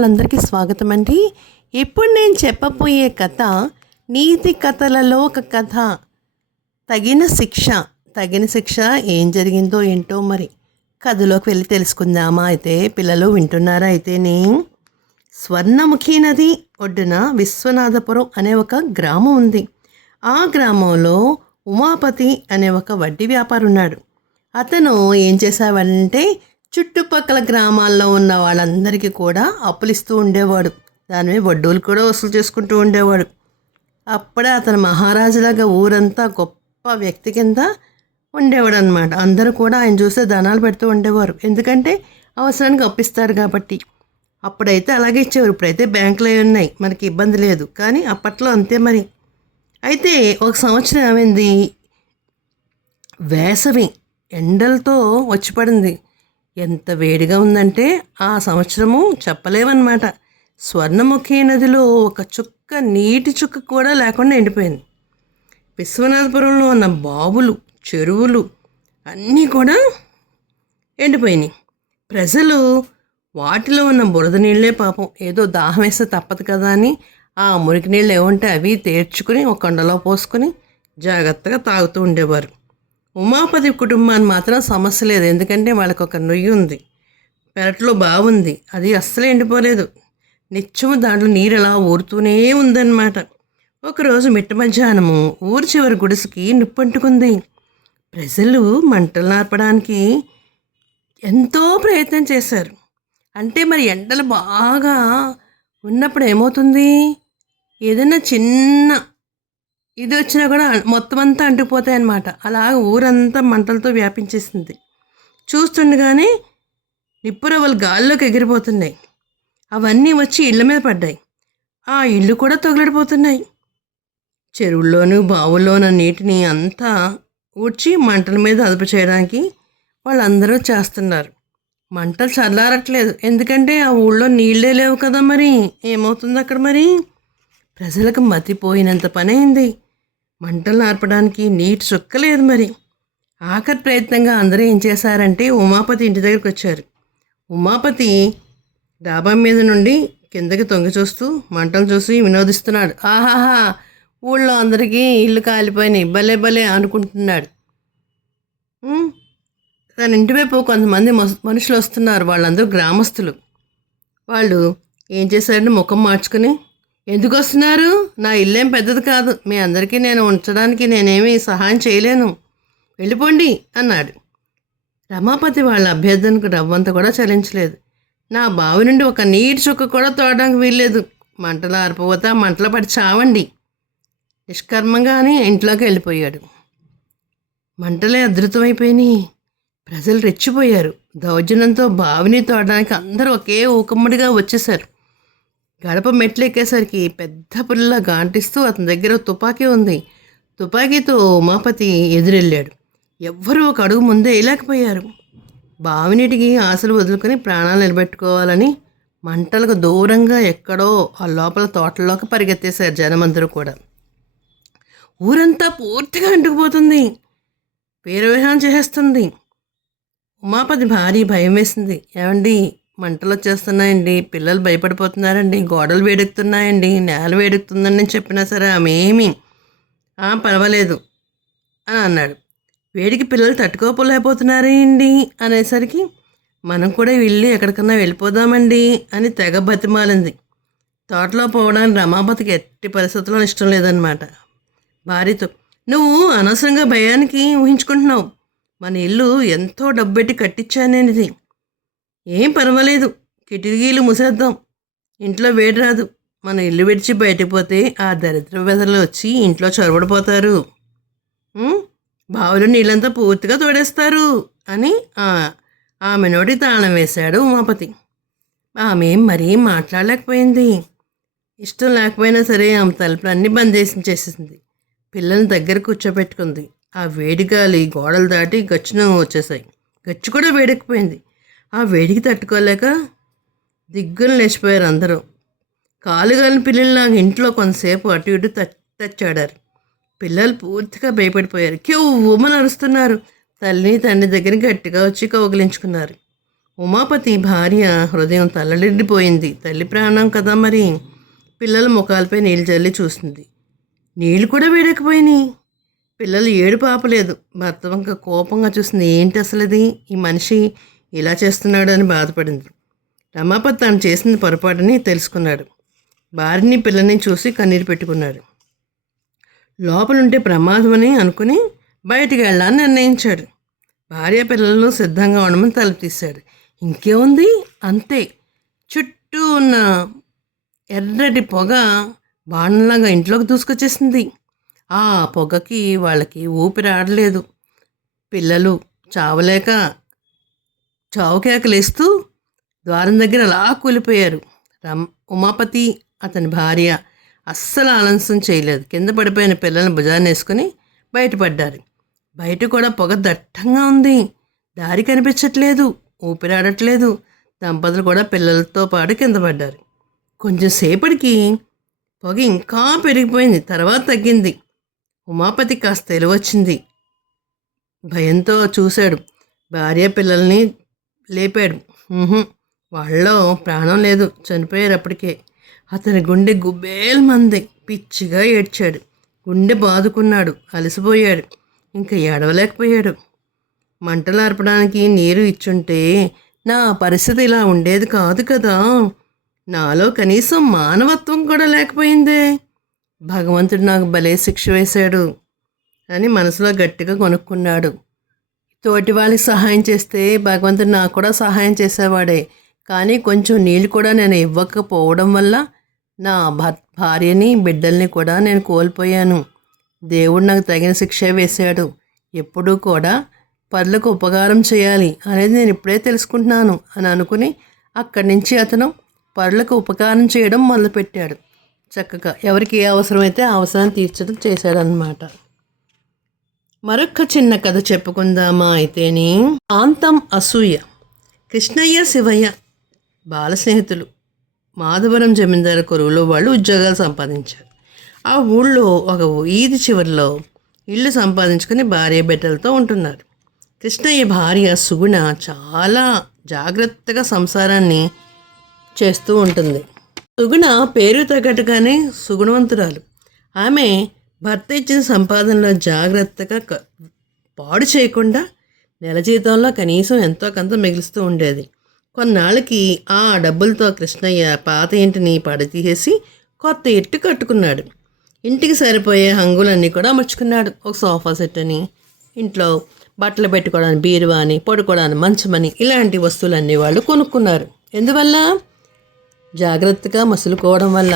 వాళ్ళందరికీ స్వాగతం అండి. ఇప్పుడు నేను చెప్పబోయే కథ నీతి కథలలో ఒక కథ. తగిన శిక్ష ఏం జరిగిందో ఏంటో మరి కథలోకి వెళ్ళి తెలుసుకుందామా? అయితే పిల్లలు వింటున్నారా? అయితేనే స్వర్ణముఖి నది ఒడ్డున విశ్వనాథపురం అనే ఒక గ్రామం ఉంది. ఆ గ్రామంలో ఉమాపతి అనే ఒక వడ్డీ వ్యాపారి ఉన్నాడు. అతను ఏం చేసేవాడంటే చుట్టుపక్కల గ్రామాల్లో ఉన్న వాళ్ళందరికీ కూడా అప్పులు ఇస్తూ ఉండేవాడు. దాని మీద వడ్డీలు కూడా వసూలు చేసుకుంటూ ఉండేవాడు. అప్పుడే అతను మహారాజులాగా ఊరంతా గొప్ప వ్యక్తి కింద ఉండేవాడు అనమాట. అందరూ కూడా ఆయన చూస్తే ధనాలు పెడుతూ ఉండేవారు. ఎందుకంటే అవసరానికి అప్పిస్తారు కాబట్టి. అప్పుడైతే అలాగే ఇచ్చేవారు. ఇప్పుడైతే బ్యాంకులు అవి ఉన్నాయి, మనకి ఇబ్బంది లేదు. కానీ అప్పట్లో అంతే మరి. అయితే ఒక సంవత్సరం ఏమైంది, వేసవి ఎండలతో వచ్చి పడింది. ఎంత వేడిగా ఉందంటే ఆ సంవత్సరము చెప్పలేమన్నమాట. స్వర్ణముఖి నదిలో ఒక నీటి చుక్క కూడా లేకుండా ఎండిపోయింది. విశ్వనాథపురంలో ఉన్న బావులు, చెరువులు అన్నీ కూడా ఎండిపోయినాయి. ప్రజలు వాటిలో ఉన్న బురద నీళ్ళే పాపం ఏదో దాహం వేస్తే తప్పదు కదా అని ఆ మురికి నీళ్ళు ఏమంటే అవి తేర్చుకుని ఒక కొండలో పోసుకొని జాగ్రత్తగా తాగుతూ ఉండేవారు. ఉమాపతి కుటుంబాన్ని మాత్రం సమస్య లేదు. ఎందుకంటే వాళ్ళకి ఒక నొయ్యి ఉంది, పెరట్లో బాగుంది, అది అస్సలు ఎండిపోలేదు. నిత్యము దాంట్లో నీరు అలా ఊరుతూనే ఉందన్నమాట. ఒకరోజు మిట్ట మధ్యాహ్నము ఊరి చివరి గుడిసెకి నిప్పంటుకుంది. ప్రజలు మంటలు నార్పడానికి ఎంతో ప్రయత్నం చేశారు. అంటే మరి ఎండలు బాగా ఉన్నప్పుడు ఏమవుతుంది, ఏదైనా చిన్న ఇది వచ్చినా కూడా మొత్తం అంతా అంటుకుపోతాయి అన్నమాట. అలా ఊరంతా మంటలతో వ్యాపించేసింది. చూస్తుండగానే నిప్పురవ్వలు గాల్లోకి ఎగిరిపోతున్నాయి. అవన్నీ వచ్చి ఇళ్ళ మీద పడ్డాయి. ఆ ఇళ్ళు కూడా తగులడిపోతున్నాయి. చెరువుల్లోనూ బావుల్లోనూ నీటిని అంతా ఊడ్చి మంటల మీద అదుపు చేయడానికి వాళ్ళందరూ చేస్తున్నారు. మంటలు చల్లారట్లేదు. ఎందుకంటే ఆ ఊళ్ళో నీళ్ళే లేవు కదా. మరి ఏమవుతుంది అక్కడ? మరి ప్రజలకు మతిపోయినంత పని అయింది. మంటలు నార్పడానికి నీటి చుక్కలేదు. మరి ఆఖరి ప్రయత్నంగా అందరూ ఏం చేశారంటే ఉమాపతి ఇంటి దగ్గరికి వచ్చారు. ఉమాపతి డాబా మీద నుండి కిందకి తొంగి చూస్తూ మంటలు చూసి వినోదిస్తున్నాడు. ఆహాహా, ఊళ్ళో అందరికీ ఇల్లు కాలిపోయినాయి, భలే భలే అనుకుంటున్నాడు. తన ఇంటివైపు కొంతమంది మనుషులు వస్తున్నారు. వాళ్ళందరూ గ్రామస్తులు. వాళ్ళు ఏం చేశారంటే ముఖం మార్చుకుని, ఎందుకు వస్తున్నారు? నా ఇల్లేం పెద్దది కాదు, మీ అందరికీ నేను ఉంచడానికి నేనేమీ సహాయం చేయలేను, వెళ్ళిపోండి అన్నాడు. రమాపతి వాళ్ళ అభ్యర్థనకు రవ్వంత కూడా చలించలేదు. నా బావి నుండి ఒక నీటి చుక్క కూడా తోడడానికి వీల్లేదు, మంటలు ఆరిపోతా మంటలు పడి చావండి, నిష్కర్మంగానే ఇంట్లోకి వెళ్ళిపోయాడు. మంటలే అదృతమైపోయినాయి. ప్రజలు రెచ్చిపోయారు. దౌర్జన్యంతో బావిని తోడడానికి అందరూ ఒకే ఊకమ్మడిగా వచ్చేశారు. గడప మెట్లు ఎక్కేసరికి పెద్ద పుల్ల గాంటిస్తూ అతని దగ్గర తుపాకీ ఉంది. తుపాకీతో ఉమాపతి ఎదురెళ్ళాడు. ఎవ్వరూ ఒక అడుగు ముందే వేయలేకపోయారు. బావినీటికి ఆశలు వదులుకొని ప్రాణాలు నిలబెట్టుకోవాలని మంటలకు దూరంగా ఎక్కడో ఆ లోపల తోటల్లోకి పరిగెత్తేశారు జనమందరూ కూడా. ఊరంతా పూర్తిగా అంటుకుపోతుంది, వీరవిహారం చేసేస్తుంది. ఉమాపతి భారీ భయం వేసింది. ఏమండి, మంటలు వచ్చేస్తున్నాయండి, పిల్లలు భయపడిపోతున్నారండి, గోడలు వేడెక్కుతున్నాయండి, నేల వేడెక్కుతుందని నేను చెప్పినా సరే ఆమె ఏమీ పర్వాలేదు అని అన్నాడు. వేడికి పిల్లలు తట్టుకోలేకపోతున్నారండి అనేసరికి మనం కూడా వెళ్ళి ఎక్కడికన్నా వెళ్ళిపోదామండి అని తెగ బతిమాలింది. తోటలో పోవడానికి రమాపతికి ఎట్టి పరిస్థితుల్లో ఇష్టం లేదనమాట. భార్యతో, నువ్వు అనవసరంగా భయానికి ఊహించుకుంటున్నావు, మన ఇల్లు ఎంతో డబ్బు పెట్టి కట్టించానేది, ఏం పర్వాలేదు, కిటికీలు మూసేద్దాం, ఇంట్లో వేడి రాదు, మన ఇల్లు విడిచి బయటకు పోతే ఆ దరిద్ర వెదలు వచ్చి ఇంట్లో చొరబడిపోతారు, బావిలో నీళ్ళంతా పూర్తిగా తోడేస్తారు అని ఆమె నోటి తాళం వేశాడు ఉమాపతి. ఆమె మరీ మాట్లాడలేకపోయింది. ఇష్టం లేకపోయినా సరే ఆమె తలుపులన్నీ బంద్ చేసేసింది. పిల్లల్ని దగ్గర కూర్చోబెట్టుకుంది. ఆ వేడి గాలి గోడలు దాటి గచ్చున వచ్చేసాయి. గచ్చు కూడా వేడెక్కిపోయింది. ఆ వేడికి తట్టుకోలేక దిగ్గులు లేచిపోయారు అందరూ. కాలుగాలిన పిల్లల్లాగా ఇంట్లో కొంతసేపు అటు ఇటు తచ్చాడారు. పిల్లలు పూర్తిగా భయపడిపోయారు. క్యూ ఉమ్మని అరుస్తున్నారు. తల్లిని తండ్రి దగ్గర గట్టిగా వచ్చి కౌగిలించుకున్నారు. ఉమాపతి భార్య హృదయం తల్లడిల్లిపోయింది. తల్లి ప్రాణం కదా మరి. పిల్లల ముఖాలపై నీళ్ళు చల్లి చూసింది. నీళ్ళు కూడా వేడకపోయినాయి. పిల్లలు ఏడుపు ఆపలేదు. భర్త వంక కోపంగా చూసింది. ఏంటి అసలు ఇది, ఈ మనిషి ఇలా చేస్తున్నాడు అని బాధపడింది. రమాపతి తాను చేసిన పొరపాటుని తెలుసుకున్నాడు. భార్యని పిల్లల్ని చూసి కన్నీరు పెట్టుకున్నాడు. లోపలుంటే ప్రమాదమని అనుకుని బయటికి వెళ్ళాలని నిర్ణయించాడు. భార్య పిల్లలు సిద్ధంగా ఉండమని తలుపు తీశాడు. ఇంకేముంది, అంతే. చుట్టూ ఉన్న ఎర్రటి పొగ బాణంలాగా ఇంట్లోకి దూసుకొచ్చేసింది. ఆ పొగకి వాళ్ళకి ఊపిరి ఆడలేదు. పిల్లలు చావలేక చావు కేకలేస్తూ ద్వారం దగ్గర అలా కూలిపోయారు. ఉమాపతి అతని భార్య అస్సలు ఆలస్యం చేయలేదు. కింద పడిపోయిన పిల్లల్ని భుజాన్ని వేసుకుని బయటపడ్డారు. బయట కూడా పొగ దట్టంగా ఉంది. దారి కనిపించట్లేదు, ఊపిరాడట్లేదు. దంపతులు కూడా పిల్లలతో పాటు కింద పడ్డారు. కొంచెం సేపటికి పొగ ఇంకా పెరిగిపోయింది. తర్వాత తగ్గింది. ఉమాపతి కాస్త తెలివచ్చింది. భయంతో చూశాడు. భార్య పిల్లల్ని లేపాడు. వాళ్ళలో ప్రాణం లేదు, చనిపోయారు అప్పటికే. అతని గుండె గుబేల్మంది. పిచ్చిగా ఏడ్చాడు. గుండె బాదుకున్నాడు. అలసిపోయాడు. ఇంకా ఏడవలేకపోయాడు. మంటలు ఆర్పడానికి నీరు ఇచ్చుంటే నా పరిస్థితి ఇలా ఉండేది కాదు కదా. నాలో కనీసం మానవత్వం కూడా లేకపోయిందే. భగవంతుడు నాకు భలే శిక్ష వేశాడు అని మనసులో గట్టిగా కొనుక్కున్నాడు. తోటి వాళ్ళకి సహాయం చేస్తే భగవంతుడు నాకు కూడా సహాయం చేసేవాడే. కానీ కొంచెం నీళ్ళు కూడా నేను ఇవ్వకపోవడం వల్ల నా భార్యని బిడ్డల్ని కూడా నేను కోల్పోయాను. దేవుడు నాకు తగిన శిక్ష వేశాడు. ఎప్పుడూ కూడా పరులకు ఉపకారం చేయాలి అనేది నేను ఇప్పుడే తెలుసుకుంటున్నాను అని అనుకుని అక్కడి నుంచి అతను పరులకు ఉపకారం చేయడం మొదలుపెట్టాడు. చక్కగా ఎవరికి ఏ అవసరమైతే ఆ అవసరాన్ని తీర్చడం చేశాడనమాట. మరొక చిన్న కథ చెప్పుకుందామా అయితేని. కాంతం అసూయ. కృష్ణయ్య శివయ్య బాల స్నేహితులు. మాధవరం జమీందారు కొరువులో వాళ్ళు ఉద్యోగాలు సంపాదించారు. ఆ ఊళ్ళో ఒక వీధి చివరిలో ఇల్లు సంపాదించుకుని భార్య బిడ్డలతో ఉంటున్నారు. కృష్ణయ్య భార్య సుగుణ చాలా జాగ్రత్తగా సంసారాన్ని చేస్తూ ఉంటుంది. సుగుణ పేరు తగ్గట్టుగానే సుగుణవంతురాలు. ఆమె భర్త ఇచ్చిన సంపాదనలో జాగ్రత్తగా పాడు చేయకుండా నెల జీతంలో కనీసం ఎంతో కొంత మిగులుస్తూ ఉండేది. కొన్నాళ్ళకి ఆ డబ్బులతో కృష్ణయ్య పాత ఇంటిని పడతీసేసి కొత్త ఇట్టు కట్టుకున్నాడు. ఇంటికి సరిపోయే హంగులన్నీ కూడా అమర్చుకున్నాడు. ఒక సోఫా సెట్ అని, ఇంట్లో బట్టలు పెట్టుకోవడానికి బీరువా అని, పడుకోవడానికి మంచమని, ఇలాంటి వస్తువులన్నీ వాళ్ళు కొనుక్కున్నారు. ఎందువల్ల? జాగ్రత్తగా మసులుకోవడం వల్ల,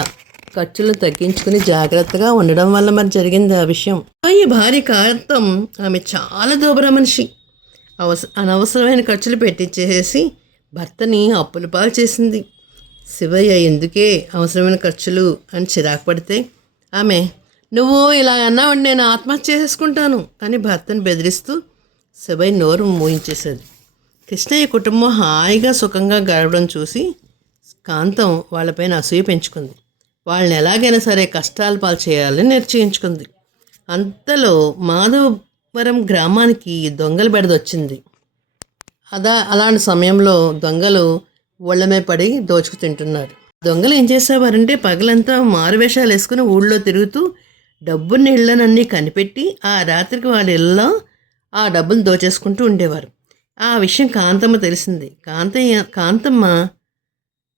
ఖర్చులు తగ్గించుకుని జాగ్రత్తగా ఉండడం వల్ల మరి జరిగింది ఆ విషయం. ఈ భార్య కాంతం ఆమె చాలా దూబర మనిషి. అనవసరమైన ఖర్చులు పెట్టించేసి భర్తని అప్పుల పాలు చేసింది. శివయ్య ఎందుకే అవసరమైన ఖర్చులు అని చిరాకు పడితే ఆమె, నువ్వు ఇలా అన్నావండి నేను ఆత్మహత్య చేసుకుంటాను అని భర్తను బెదిరిస్తూ శివయ్య నోరు మూయించేసేది. కృష్ణయ్య కుటుంబం హాయిగా సుఖంగా గడవడం చూసి కాంతం వాళ్ళపైన అసూయ పెంచుకుంది. వాళ్ళని ఎలాగైనా సరే కష్టాల పాలు చేయాలని నిశ్చయించుకుంది. అంతలో మాధవరం గ్రామానికి దొంగల బెడదొచ్చింది. అలాంటి సమయంలో దొంగలు ఒళ్ళమే పడి దోచుకు తింటున్నారు. దొంగలు ఏం చేసేవారంటే పగలంతా మారువేషాలు వేసుకుని ఊళ్ళో తిరుగుతూ డబ్బుని ఇళ్ళనన్నీ కనిపెట్టి ఆ రాత్రికి వాళ్ళ ఇళ్ళలో ఆ డబ్బును దోచేసుకుంటూ ఉండేవారు. ఆ విషయం కాంతమ్మ తెలిసింది. కాంతమ్మ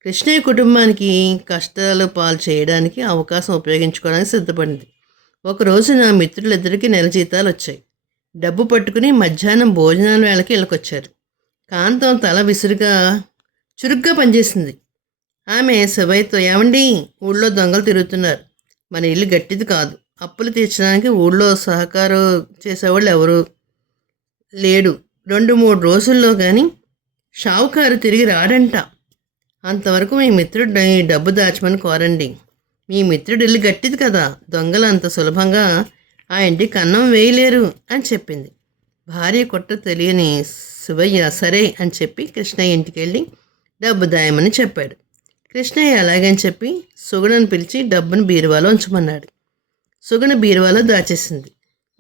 కృష్ణయ్య కుటుంబానికి కష్టాలు పాలు చేయడానికి అవకాశం ఉపయోగించుకోవడానికి సిద్ధపడింది. ఒకరోజు నా మిత్రులిద్దరికీ నెల జీతాలు వచ్చాయి. డబ్బు పట్టుకుని మధ్యాహ్నం భోజనాల వేళకి ఇళ్ళకొచ్చారు. కాంతం తల విసురుగా చురుగ్గా పనిచేసింది. ఆమె శివయ్యతో, ఏమండి ఊళ్ళో దొంగలు తిరుగుతున్నారు, మన ఇల్లు గట్టిది కాదు, అప్పులు తీర్చడానికి ఊళ్ళో సహకారం చేసేవాళ్ళు ఎవరు లేడు, 2-3 రోజుల్లో కానీ షావుకారు తిరిగి రాడంట, అంతవరకు మీ మిత్రుడు డబ్బు దాచమని కోరండి. మీ మిత్రుడు ఇల్లు గట్టిది కదా, దొంగలు అంత సులభంగా ఆ ఇంటికి కన్నం వేయలేరు అని చెప్పింది. భార్య కొట్ట తెలియని శివయ్య సరే అని చెప్పి కృష్ణయ్య ఇంటికి వెళ్ళి డబ్బు దాయమని చెప్పాడు. కృష్ణయ్య అలాగని చెప్పి సుగుణను పిలిచి డబ్బును బీరువాలో ఉంచమన్నాడు. సుగుణ బీరువాలో దాచేసింది.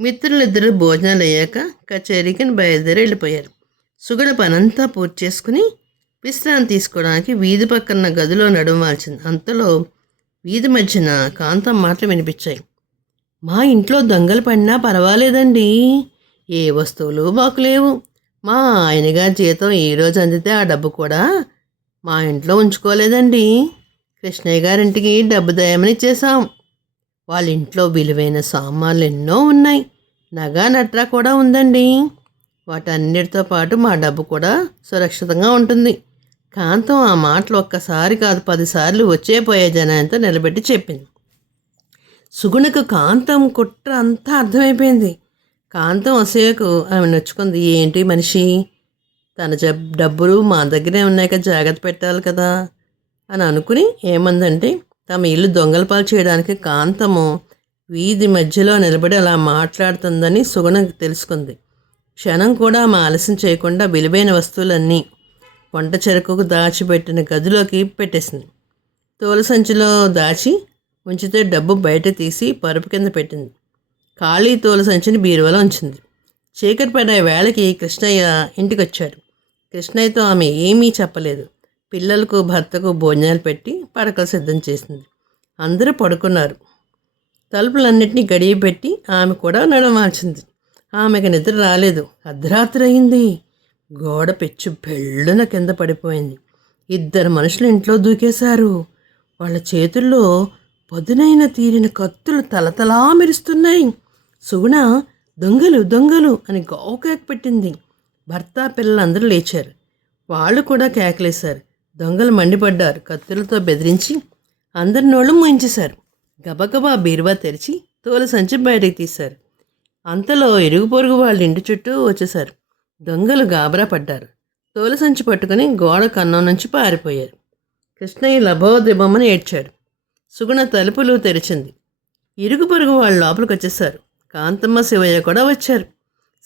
మిత్రులిద్దరూ భోజనాలు అయ్యాక కచేరీకి బయలుదేరి వెళ్ళిపోయారు. సుగుణ పనంతా పూర్తి చేసుకుని విశ్రాంతి తీసుకోవడానికి వీధి పక్కన గదిలో నడుమాల్చింది. అంతలో వీధి మధ్యన కాంతం మాటలు వినిపించాయి. మా ఇంట్లో దొంగలు పడినా పర్వాలేదండి, ఏ వస్తువులు మాకు లేవు. మా ఆయనగారి జీతం ఈరోజు అందితే ఆ డబ్బు కూడా మా ఇంట్లో ఉంచుకోలేదండి. కృష్ణయ్య గారింటికి డబ్బు దయమని ఇచ్చేసాం. వాళ్ళ ఇంట్లో విలువైన సామాన్లు ఎన్నో ఉన్నాయి, నగా నట్రా కూడా ఉందండి. వాటన్నిటితో పాటు మా డబ్బు కూడా సురక్షితంగా ఉంటుంది. కాంతం ఆ మాటలు ఒక్కసారి కాదు 10 సార్లు వచ్చే పోయే జనాంతో నిలబెట్టి చెప్పింది. సుగుణకు కాంతం కుట్ర అంతా అర్థమైపోయింది. కాంతం అసూయకు ఆమె నొచ్చుకుంది. ఏంటి మనిషి, తన డబ్బులు మా దగ్గరే ఉన్నాయి కదా, జాగ్రత్త పెట్టాలి కదా అని అనుకుని ఏమందంటే, తమ ఇల్లు దొంగల పాలు చేయడానికి కాంతము వీధి మధ్యలో నిలబడి అలా మాట్లాడుతుందని సుగుణకు తెలుసుకుంది. క్షణం కూడా ఆమె ఆలస్యం చేయకుండా విలువైన వస్తువులన్నీ వంట చెరకుకు దాచిపెట్టిన గదిలోకి పెట్టేసింది. తోలు సంచిలో దాచి ఉంచితే డబ్బు బయట తీసి పరుపు కింద పెట్టింది. ఖాళీ తోలు సంచిని బీరువాలో ఉంచింది. చీకటి పడే వేళకి కృష్ణయ్య ఇంటికి వచ్చాడు. కృష్ణయ్యతో ఆమె ఏమీ చెప్పలేదు. పిల్లలకు భర్తకు భోజనాలు పెట్టి పడకలు సిద్ధం చేసింది. అందరూ పడుకున్నారు. తలుపులన్నింటినీ గడియ పెట్టి ఆమె కూడా నడవాల్సింది. ఆమెకు నిద్ర రాలేదు. అర్ధరాత్రి అయింది. గోడ పెచ్చు బెళ్ళున కింద పడిపోయింది. 2 మనుషులు ఇంట్లో దూకేశారు. వాళ్ళ చేతుల్లో పదునైన తీరిన కత్తులు తలతలా మెరుస్తున్నాయి. సుగుణ దొంగలు దొంగలు అని కేక పెట్టింది. భర్త పిల్లలందరూ లేచారు. వాళ్ళు కూడా కేకలేశారు. దొంగలు మండిపడ్డారు. కత్తులతో బెదిరించి అందరి నోళ్ళు మూయించేశారు. గబగబా బీరువా తెరిచి తోలు సంచి బయటకు తీశారు. అంతలో ఇరుగు పొరుగు వాళ్ళ ఇంటి చుట్టూ వచ్చేశారు. దొంగలు గాబరా పడ్డారు. తోలు సంచి పట్టుకుని గోడ కన్నం నుంచి పారిపోయారు. కృష్ణయ్య లభోదిబమ్మని ఏడ్చాడు. సుగుణ తలుపులు తెరిచింది. ఇరుగు పొరుగు వాళ్ళు లోపలికి వచ్చేశారు. కాంతమ్మ శివయ్య కూడా వచ్చారు.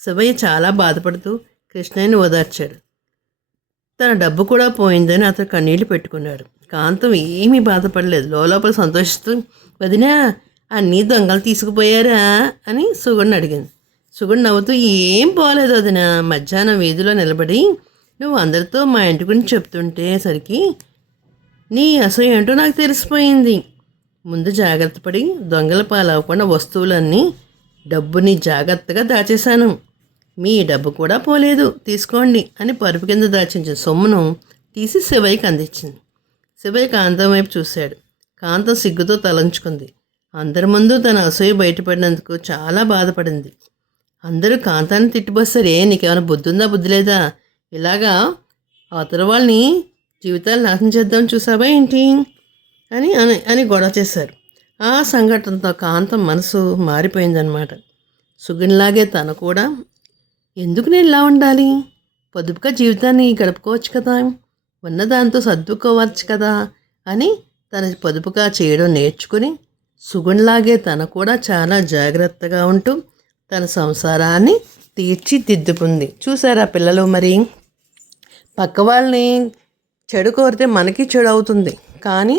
శివయ్య చాలా బాధపడుతూ కృష్ణయ్యని ఓదార్చాడు. తన డబ్బు కూడా పోయిందని అతను కన్నీళ్లు పెట్టుకున్నాడు. కాంతం ఏమీ బాధపడలేదు. లోపల సంతోషిస్తూ, వదినా అన్నీ దొంగలు తీసుకుపోయారా అని సుగుణ్ణి అడిగింది. సుగుణ్ నవ్వుతూ, ఏం పోలేదు వదినా, మధ్యాహ్నం వీధిలో నిలబడి నువ్వు అందరితో మా ఇంటి గురించి చెప్తుంటే సరికి నీ అసలు ఏంటో నాకు తెలిసిపోయింది. ముందు జాగ్రత్త పడి దొంగల పాలవకుండా వస్తువులన్నీ డబ్బుని జాగ్రత్తగా దాచేశాను. మీ డబ్బు కూడా పోలేదు, తీసుకోండి అని పరుపు కింద దాచించిన సొమ్మును తీసి శివయ్యకి అందించింది. శివయ్య కాంతం వైపు చూశాడు. కాంతం సిగ్గుతో తలంచుకుంది. అందరి ముందు తన అసూయ బయటపడినందుకు చాలా బాధపడింది. అందరూ కాంతాన్ని తిట్టిపోస్తారు. నీకేమైనా బుద్ధి లేదా, ఇలాగా అవతల వాళ్ళని జీవితాలు నాశనం చేద్దాం చూసావా ఏంటి అని అని అని గొడవ చేశారు. ఆ సంఘటనతో కాంతం మనసు మారిపోయిందనమాట. సుగుణ్లాగే తను కూడా ఎందుకు నేను ఇలా ఉండాలి, పొదుపుగా జీవితాన్ని గడుపుకోవచ్చు కదా, ఉన్నదాంతో సర్దుకోవచ్చు కదా అని తన పొదుపుగా చేయడం నేర్చుకుని సుగుణ్లాగే తను కూడా చాలా జాగ్రత్తగా ఉంటూ తన సంసారాన్ని తీర్చిదిద్దుకుంది. చూసారా పిల్లలు, మరి పక్క వాళ్ళని చెడు కోరితే మనకి చెడు అవుతుంది. కానీ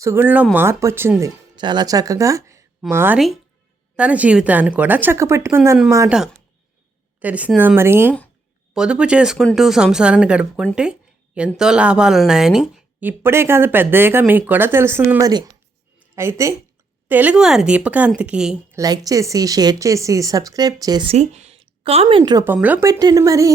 సుగుణ్లో మార్పు వచ్చింది. చాలా చక్కగా మారి తన జీవితాన్ని కూడా చక్కపెట్టుకుందన్నమాట. తెలిసిందా మరి? పొదుపు చేసుకుంటూ సంసారాన్ని గడుపుకుంటే ఎంతో లాభాలు ఉన్నాయని ఇప్పుడే కాదు పెద్దయ్యగా మీకు కూడా తెలుస్తుంది. మరి అయితే తెలుగువారి దీపకాంతికి లైక్ చేసి, షేర్ చేసి, సబ్స్క్రైబ్ చేసి కామెంట్ రూపంలో పెట్టండి మరి.